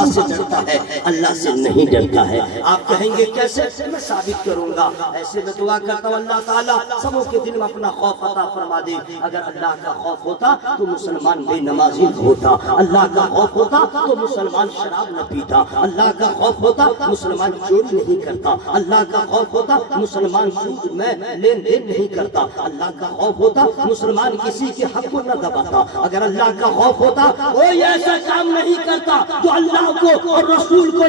جھوٹا سے ڈرتا ہے، اللہ سے نہیں ڈرتا ہے۔ آپ کہیں گے کیسے؟ میں ثابت کروں گا۔ ایسے میں دعا کرتا ہوں اللہ تعالیٰ سبوں کے دل میں اپنا خوف عطا فرما دے۔ اگر اللہ کا خوف ہوتا تو مسلمان بے نمازی ہوتا، اللہ کا خوف ہوتا تو مسلمان شراب نہ پیتا، اللہ کا خوف ہوتا مسلمان چوری نہیں کرتا، اللہ کا خوف ہوتا مسلمان سود میں لین دین نہیں کرتا، اللہ کا خوف ہوتا مسلمان کسی کے حق کو نہ دباتا، اگر اللہ کا خوف ہوتا کوئی ایسا کام نہیں کرتا جو اللہ کو اور رسول کو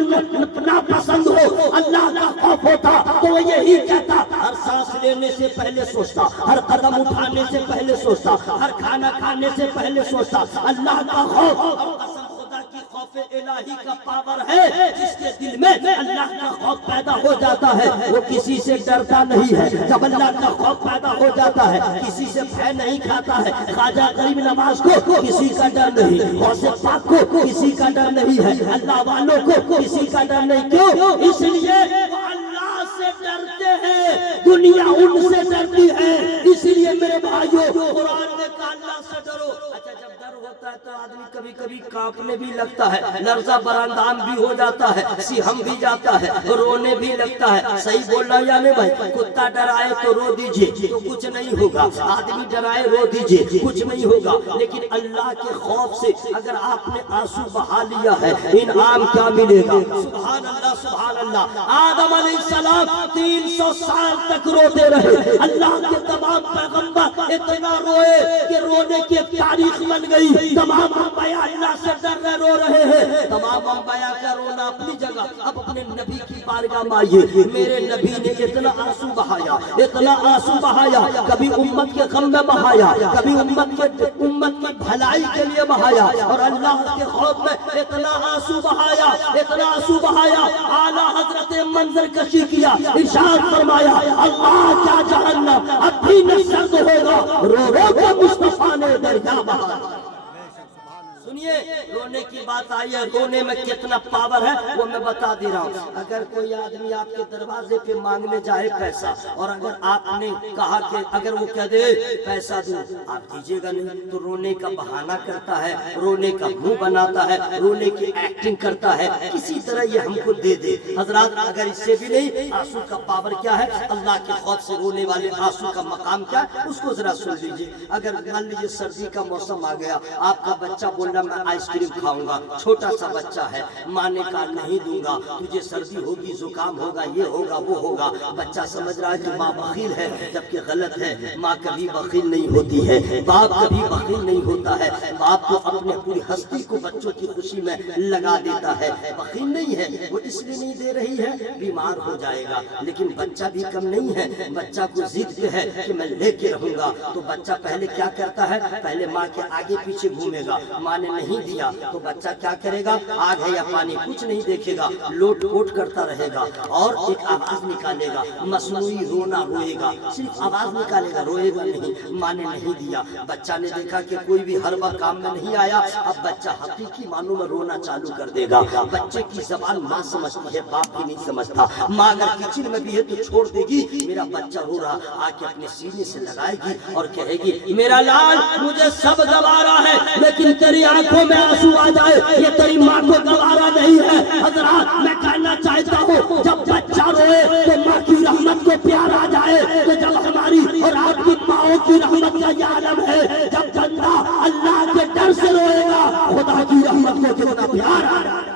ناپسند ہو، اللہ کا خوف ہوتا تو وہ یہی کہتا ہر سانس لینے سے پہلے سوچتا، ہر قدم اٹھانے سے پہلے سوچتا، ہر کھانا کھانے سے پہلے سوچتا اللہ کا خوف۔ قسم خدا کی خوف الہی کا پاور ہے، جس کے دل میں اللہ کا خوف پیدا ہو جاتا ہے وہ کسی سے ڈرتا نہیں ہے۔ جب اللہ کا خوف پیدا ہو جاتا ہے کسی سے بھے نہیں کھاتا ہے۔ خواجہ غریب نواز کو کسی کا ڈر نہیں، غوث پاک کو کسی کا ڈر نہیں ہے، اللہ والوں کو کسی کا ڈر نہیں۔ کیوں؟ اس لیے وہ اللہ سے ڈرتے ہیں، دنیا ان سے ڈرتی ہے۔ اس لیے میرے بھائیوں قرآن نے کہا اللہ سے ڈرو۔ اچھا جب ڈر ہوتا ہے تو آدمی کبھی کبھی کانپنے بھی لگتا ہے، لرزہ براندام بھی ہو جاتا ہے، سہم بھی جاتا ہے، رونے بھی لگتا ہے۔ صحیح بول رہا یا نہیں بھائی؟ کتا ڈرائے تو رو دیجئے تو کچھ نہیں ہوگا، آدمی ڈرائے رو دیجئے کچھ نہیں ہوگا، لیکن اللہ کے خوف سے اگر آپ نے آنسو بہا لیا ہے انعام کیا ملے گا؟ سبحان اللہ سبحان اللہ۔ آدم علیہ السلام 300 سال تک روتے رہے، اللہ کے تمام پیغمبر اتنا روئے کہ رونے کی ایک تاریخ بن گئی۔ تمام انبیاء اللہ سے ڈر رہے رو رہے ہیں، تمام انبیاء کا رونا اپنی جگہ۔ اب اپنے نبی کی بارگاہ میں آئیے، میرے نبی نے اتنا آنسو بہایا، اتنا آنسو بہایا، کبھی امت کے غم میں بہایا، کبھی امت کی بھلائی کے لیے بہایا، اور اللہ کے خوف میں اتنا آنسو بہایا، اتنا آنسو بہایا۔ اعلیٰ حضرت منظر کشی کیا، ارشاد فرمایا اللہ کیا جہنم اب بھی نہ سرد ہوگا، رو رو کے مصطفیٰ نے دریا بہایا۔ سنیے رونے کی بات آئی ہے، رونے میں کتنا پاور ہے وہ میں بتا دے رہا ہوں۔ اگر کوئی آدمی آپ کے دروازے پہ مانگنے جائے پیسہ، اور اگر آپ نے کہا کہ اگر وہ کہہ دے پیسہ دوں آپ دیجیے گا نہیں، تو رونے کا بہانہ کرتا ہے، رونے کا منہ بناتا ہے، رونے کی ایکٹنگ کرتا ہے، کسی طرح یہ ہم کو دے دے۔ حضرات اگر اس سے بھی نہیں، آنسو کا پاور کیا ہے، اللہ کے خوف سے رونے والے آنسو کا مقام کیا ہے، اس کو ذرا سن لیجیے۔ اگر مان لیجیے سردی کا موسم آ گیا، آپ کا بچہ بول رہا میں آئس کریم کھاؤں گا، چھوٹا سا بچہ ہے، ماں نے کہا نہیں دوں گا، تجھے سردی ہوگی، زکام ہوگا، یہ ہوگا وہ ہوگا۔ بچہ سمجھ رہا ہے کہ ماں بخیل ہے، جبکہ غلط ہے۔ ماں کبھی بخیل نہیں ہوتی ہے، باپ کبھی بخیل نہیں ہوتا ہے۔ باپ تو اپنے پوری ہستی کو بچوں کی خوشی میں لگا دیتا ہے، بخیل نہیں ہے۔ وہ اس لیے نہیں دے رہی ہے بیمار ہو جائے گا، لیکن بچہ بھی کم نہیں ہے، بچہ کو ضد پہ ہے کہ میں لے کے رہوں گا، تو بچہ پہلے کیا کرتا ہے، پہلے ماں کے آگے پیچھے گھومے گا، ماں نے نہیں دیا تو بچہ کیا کرے گا، آگ ہے یا پانی کچھ نہیں دیکھے گا، لوٹ پوٹ کرتا رہے گا اور ایک آواز نکالے گا، مصنوعی رونا روئے گا، صرف آواز نکالے گا، روئے گا نہیں۔ ماں نے نہیں دیا، بچہ نے دیکھا کہ کوئی بھی ہر وقت کام میں نہیں آیا، اب بچہ حقیقی معنوں میں رونا چالو کر دے گا۔ بچے کی زبان ماں سمجھتی ہے، باپ بھی نہیں سمجھتا۔ ماں اگر کچن میں بھی ہے تو چھوڑ دے گی، میرا بچہ رو رہا، آ کے اپنے سینے سے لگائے گی اور کہے گی میرا لال مجھے سب گوارا ہے، لیکن تیری آنکھوں میں آنسو آ جائے یہ تیری ماں کو گوارا نہیں ہے۔ حضرات میں کہنا چاہتا ہوں جب بچہ روئے تو ماں کی رحمت کو پیار آ جائے، تو جب ہماری اور آپ کی ماؤں کی رحمت کا یہ عالم ہے، جب بندہ اللہ کے ڈر سے روئے گا خدا کی رحمت کو کتنا پیار آ جائے۔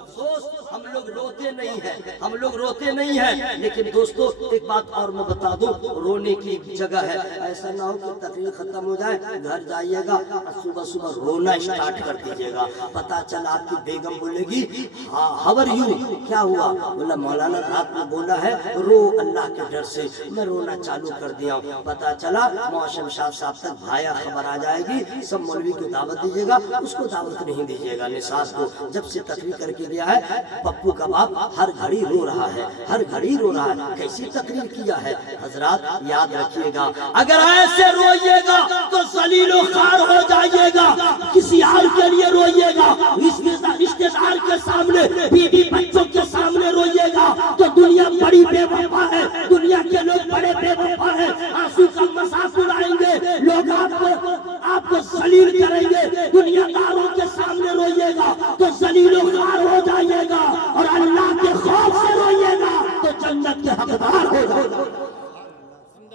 افسوس ہم لوگ روتے نہیں ہیں، ہم لوگ روتے نہیں ہیں، لیکن دوستو ایک بات اور میں بتا دوں، رونے کی جگہ ہے۔ ایسا نہ ہو کہ تقریر ختم ہو جائے گھر جائیے گا صبح صبح رونا اسٹارٹ کر دیجیے گا، پتا چلا آپ کی بیگم بولے گی ہاؤ آر یو، کیا ہوا؟ بولا مولانا رات میں بولا ہے رو اللہ کے ڈر سے، میں رونا چالو کر دیا ہوں۔ پتا چلا موسم صاحب تک بھایا خبر آ جائے گی، سب مولوی کو دعوت دیجیے گا، اس کو دعوت نہیں دیجیے گا۔ نساز کو جب سے تقریر کر کے گیا ہے پپو کا باپ ہر گھڑی رو رہا ہے، ہر گھڑی رو رہا ہے، کیسی تقریر کیا ہے۔ حضرات یاد رکھیے گا اگر ایسے روئیے گا تو ذلیل و خوار ہو جائیے گا، کسی اور کے لیے روئیے گا، رشتے دار کے سامنے، بیوی بچوں کے سامنے روئیے گا تو دنیا بڑی بے وفا ہے، دنیا کے لوگ بڑے بے وفا ہے، آنسو کا مذاق اڑائیں گے لوگ، آپ کو ذلیل کریں گے۔ دنیا داروں کے سامنے روئیے گا تو ذلیل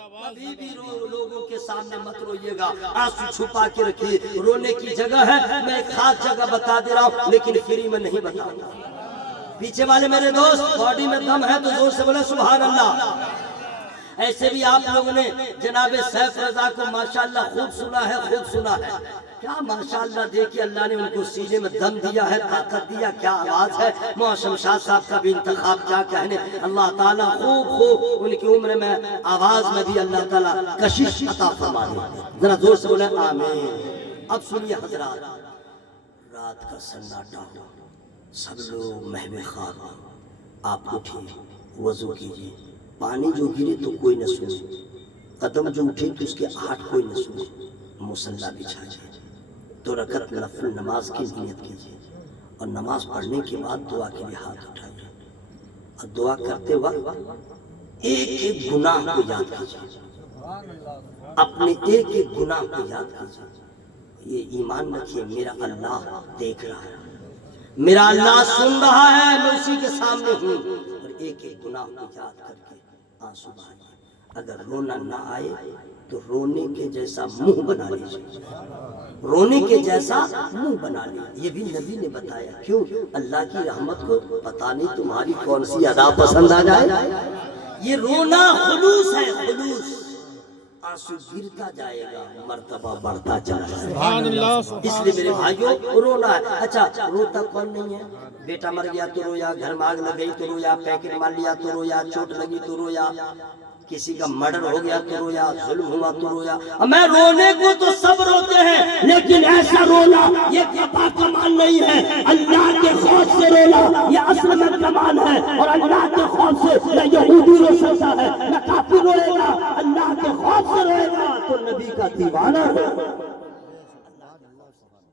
کبھی بھی لوگوں کے سامنے مت روئیے گا، آنسو چھپا کے رکھیے. رونے کی جگہ ہے، میں ایک خاص جگہ بتا دے رہا ہوں لیکن فری میں نہیں بتاؤں. پیچھے والے میرے دوست، باڈی میں دم ہے تو زور سے بولے سبحان اللہ. ایسے بھی آپ لوگوں نے جناب سیف رضا کو ماشاءاللہ خوب سنا ہے، خوب سنا ہے. کیا ماشاءاللہ دیکھیے اللہ نے ان کو سینے میں دم دیا ہے، طاقت دیا، کیا آواز ہے. محسن شاہ صاحب کا بھی انتخاب کیا کہنے. اللہ تعالیٰ خوب خوب ان کی عمر میں آواز میں بھی اللہ تعالیٰ کشش عطا فرما دے. ذرا زور سے بولے آمین. اب سنیے حضرات، رات کا سناٹا ہو، سب لوگ محو خواب، آپ اٹھیے، وضو کیجیے. پانی جو گرے تو کوئی نہ سنے، قدم جو اٹھے تو اس کے آہٹ کوئی نہ سنے. مصلی بچھائیے، 2 رکعت نفل نماز کی نیت کیجیے اور نماز پڑھنے کے بعد دعا کے لیے ہاتھ اٹھائیے. اور دعا کرتے وقت ایک ایک گناہ کو یاد کیجیے، اپنے ایک ایک گناہ کو یاد کیجیے. یہ ایمان رکھیے، میرا اللہ دیکھ رہا ہے، میرا اللہ سن رہا ہے، میں اسی کے سامنے ہوں. اور ایک ایک گناہ کو یاد کر کے آنسو بہائیے. اگر رونا نہ آئے تو رونے کے جیسا منہ بنا لیجیے، رونے کے جیسا منہ بنا لیجیے. یہ بھی نبی نے بتایا. کیوں؟ اللہ کی رحمت کو پتہ نہیں تمہاری کون سی ادا پسند آ جائے. یہ رونا خلوص ہے، خلوص. آنسو گرتا جائے گا، مرتبہ بڑھتا چلا جائے گا. اس لیے میرے بھائیوں رونا ہے. اچھا روتا کون نہیں ہے؟ بیٹا مر گیا تو رویا، گھر میں آگ لگ گئی تو رویا، پیکٹ مار لیا تو رویا، چوٹ لگی تو رویا، کسی کا مرڈر ہو گیا تو رویا، ظلم ہوا تو رویا. میں رونے کو تو سب روتے ہیں لیکن ایسا رونا یہ خطا کمال نہیں ہے. اللہ کے خوف سے رونا یہ اصل میں کمال ہے. اور اللہ کے خوف سے نہ یہودی رو سکتا ہے، نہ کافر روئے گا. اللہ کے خوف سے روئے گا تو نبی کا دیوانہ ہے.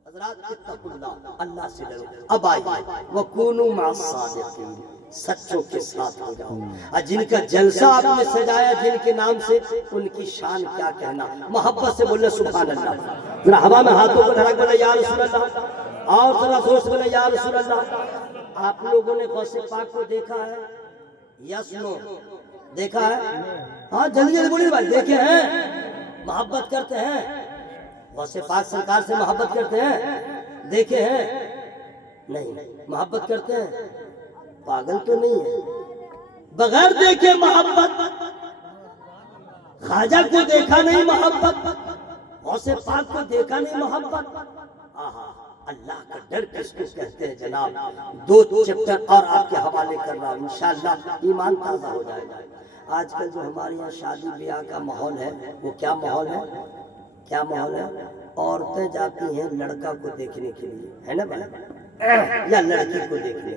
حضرات اتقوا اللہ، اللہ سے ڈرو. اب آئیے وَكُونُوا مَعَ الصَّادِقِينَ، سچوں کے ساتھ ہو جاؤ. جن کا جلسہ آپ نے سجایا جن کے نام سے، ان کی شان کیا کہنا. محبت سے بولے سبحان اللہ. ذرا ہوا میں ہاتھوں کو دھڑک بولے یا رسول اللہ. اور ذرا زور سے بولے یا رسول اللہ. آپ لوگوں نے غوث پاک کو دیکھا ہے؟ یس نو دیکھا ہے؟ ہاں جلدی جلدی بولیے بھائی. دیکھے ہیں؟ محبت کرتے ہیں؟ غوث پاک سرکار سے محبت کرتے ہیں؟ دیکھے ہیں؟ نہیں. محبت کرتے ہیں؟ پاگل تو نہیں ہے. بغیر دیکھے محبت. خواجہ کو دیکھا نہیں محبت، غوث پاک کو دیکھا نہیں محبت. آہا اللہ کا ڈر کس کو کہتے ہیں جناب. 2 چیپٹر اور آپ کے حوالے کر رہا ہوں، انشاءاللہ ایمان تازہ ہو جائے گا. آج کل جو ہمارے یہاں شادی بیاہ کا ماحول ہے وہ کیا ماحول ہے؟ کیا ماحول ہے؟ عورتیں جاتی ہیں لڑکا کو دیکھنے کے لیے، ہے نا بھائی، یا لڑکی کو دیکھنے.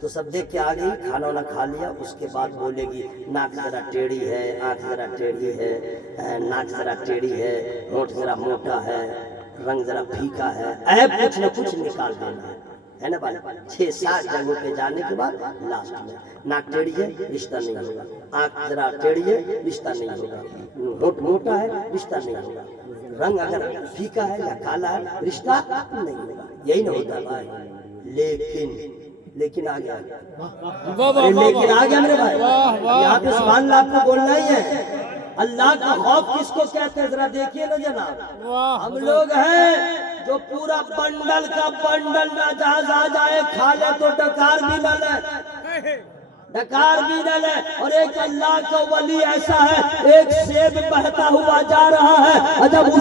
تو سب دیکھ کے آ گئی، کھانا وانا کھا لیا، اس کے بعد بولے گی ناک ذرا ٹیڑھی ہے، آنکھ ذرا ٹیڑھی ہے، ناک ذرا ٹیڑھی ہے، ہونٹ ذرا موٹا ہے، رنگ ذرا پھیکا ہے. عیب کچھ نہ کچھ نکال دینا ہے نا بھائی. 6-7 جگہوں پہ جانے کے بعد لاسٹ میں ناک ٹیڑھی ہے رشتہ نہیں ہوگا، آنکھ ذرا ٹیڑھی ہے رشتہ نہیں ہوگا، ہونٹ موٹا ہے رشتہ نہیں ہوگا، رنگ اگر پھیکا ہے یا کالا ہے رشتہ نہیں ہوگا. یہی نہ ہوتا بھائی. لیکن آ گیا، لیکن آ گیا میرے بھائی. یہاں پہ سبحان اللہ آپ کو بولنا ہی ہے. اللہ کا خوف کس کو کہتے ہیں ذرا دیکھیے نا جناب. ہم لوگ ہیں جو پورا بنڈل کا بنڈل نہ جہاز آ جائے، کھا لے تو ڈکار بھی نہ لے، ڈکار بھی نہ لے. اور ایک اللہ کا ولی ایسا ہے، ایک سیب بہتا ہوا جا رہا ہے، جب